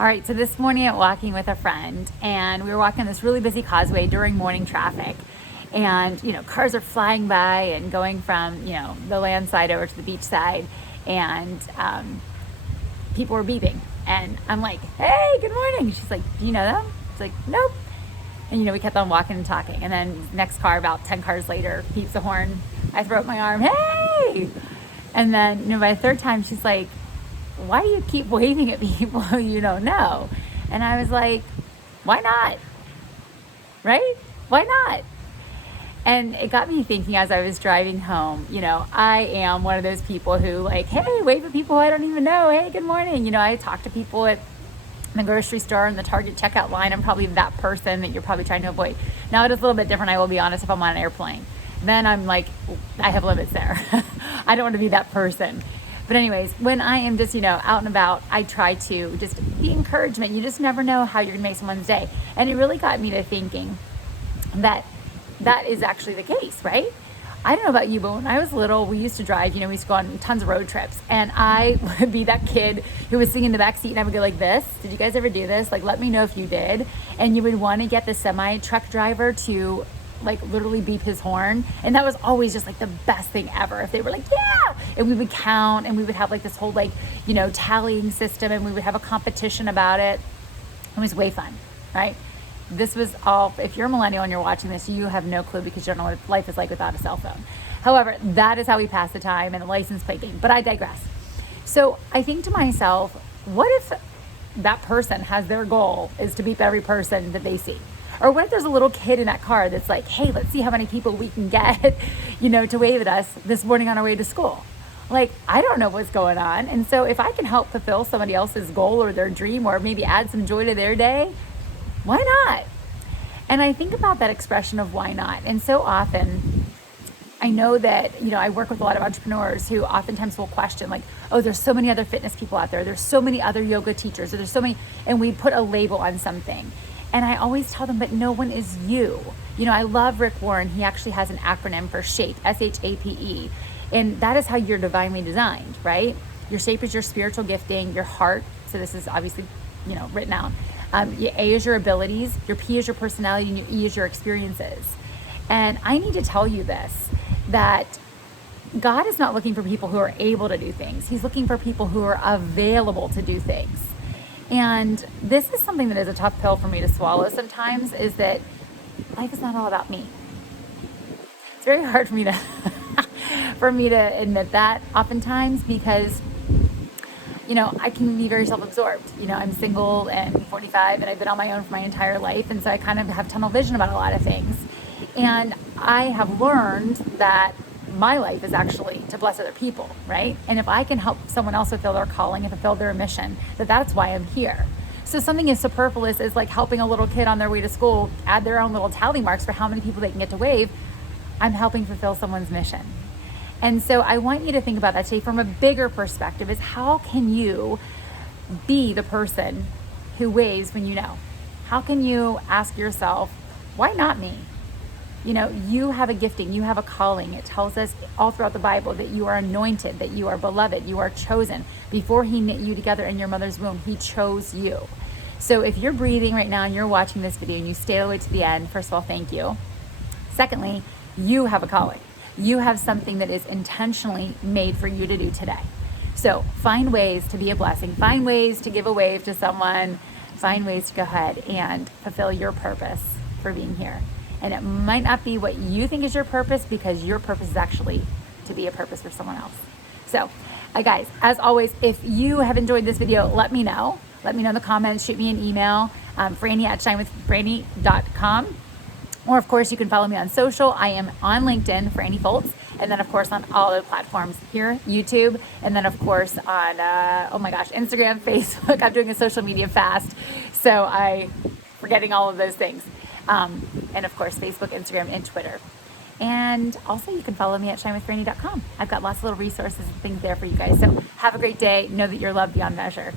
All right, so this morning I'm walking with a friend, and we were walking this really busy causeway during morning traffic. And, cars are flying by and going from, the land side over to the beach side. And people were beeping. And I'm like, hey, good morning. She's like, do you know them? It's like, nope. And, we kept on walking and talking. And then next car, about 10 cars later, beeps the horn. I throw up my arm, hey! And then, by the third time, she's like, why do you keep waving at people who you don't know? And I was like, why not? Right? Why not? And it got me thinking as I was driving home, I am one of those people who hey, wave at people I don't even know. Hey, good morning. I talk to people at the grocery store and the Target checkout line. I'm probably that person that you're probably trying to avoid. Now it is a little bit different, I will be honest, if I'm on an airplane. Then I'm like, I have limits there. I don't want to be that person. But anyways, when I am just, out and about, I try to just be encouragement. You just never know how you're going to make someone's day. And it really got me to thinking that is actually the case, right? I don't know about you, but when I was little, we used to drive, we used to go on tons of road trips. And I would be that kid who was sitting in the back seat and I would go like this. Did you guys ever do this? Let me know if you did. And you would want to get the semi truck driver to literally beep his horn. And that was always just the best thing ever. If they were yeah, and we would count and we would have this whole tallying system and we would have a competition about it. It was way fun, right? This was all, if you're a millennial and you're watching this, you have no clue because you don't know what life is like without a cell phone. However, that is how we pass the time and the license plate game, but I digress. So I think to myself, what if that person has their goal is to beep every person that they see? Or what if there's a little kid in that car that's hey, let's see how many people we can get, to wave at us this morning on our way to school. I don't know what's going on. And so if I can help fulfill somebody else's goal or their dream or maybe add some joy to their day, why not? And I think about that expression of why not. And so often, I know that, I work with a lot of entrepreneurs who oftentimes will question oh, there's so many other fitness people out there. There's so many other yoga teachers. Or there's so many, and we put a label on something. And I always tell them, but no one is you. I love Rick Warren. He actually has an acronym for SHAPE, SHAPE. And that is how you're divinely designed, right? Your SHAPE is your spiritual gifting, your heart. So this is obviously, written out. Your A is your abilities, your P is your personality, and your E is your experiences. And I need to tell you this, that God is not looking for people who are able to do things. He's looking for people who are available to do things. And this is something that is a tough pill for me to swallow sometimes, is that life is not all about me. It's very hard for me to for me to admit that oftentimes because I can be very self-absorbed. I'm single and 45 and I've been on my own for my entire life. And so I kind of have tunnel vision about a lot of things. And I have learned that my life is actually to bless other people, right? And if I can help someone else fulfill their calling and fulfill their mission, that's why I'm here. So something as superfluous as helping a little kid on their way to school add their own little tally marks for how many people they can get to wave, I'm helping fulfill someone's mission. And so I want you to think about that today from a bigger perspective, is how can you be the person who waves when you know? How can you ask yourself, why not me? You have a gifting, you have a calling. It tells us all throughout the Bible that you are anointed, that you are beloved, you are chosen. Before he knit you together in your mother's womb, he chose you. So if you're breathing right now and you're watching this video and you stay all the way to the end, first of all, thank you. Secondly, you have a calling. You have something that is intentionally made for you to do today. So find ways to be a blessing. Find ways to give a wave to someone. Find ways to go ahead and fulfill your purpose for being here. And it might not be what you think is your purpose, because your purpose is actually to be a purpose for someone else. So, guys, as always, if you have enjoyed this video, let me know. Let me know in the comments. Shoot me an email, Franny@shinewithfranny.com. Or, of course, you can follow me on social. I am on LinkedIn, Franny Foltz. And then, of course, on all the platforms here, YouTube. And then, of course, on, Instagram, Facebook. I'm doing a social media fast. So I'm forgetting all of those things. And, of course, Facebook, Instagram, and Twitter. And also, you can follow me at shinewithfranny.com. I've got lots of little resources and things there for you guys. So have a great day. Know that you're loved beyond measure.